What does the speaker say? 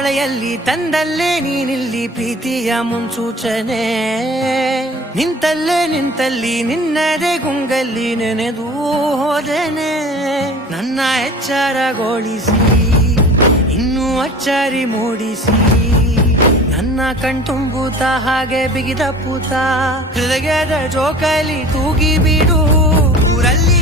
ಹೊಳೆಯಲ್ಲಿ ತಂದಲ್ಲೇ ನೀನಿಲ್ಲಿ ಪ್ರೀತಿಯ ಮುನ್ಸೂಚನೆ ನಿಂತಲ್ಲಿ ನಿನ್ನದೇ ಗುಂಗಲ್ಲಿ ನೆನೆದು ಹೋದೆನೆ ನನ್ನ ಎಚ್ಚರಗೊಳಿಸಿ ಇನ್ನೂ ಅಚ್ಚರಿ ಮೂಡಿಸಿ ನನ್ನ ಕಣ್ತುಂಬುತ್ತ ಹಾಗೆ ಬಿಗಿದ ಪೂತ ಹೃದಯದ ಜೋಕಾಲಿ ತೂಗಿ ಬಿಡು ಊರಲ್ಲಿ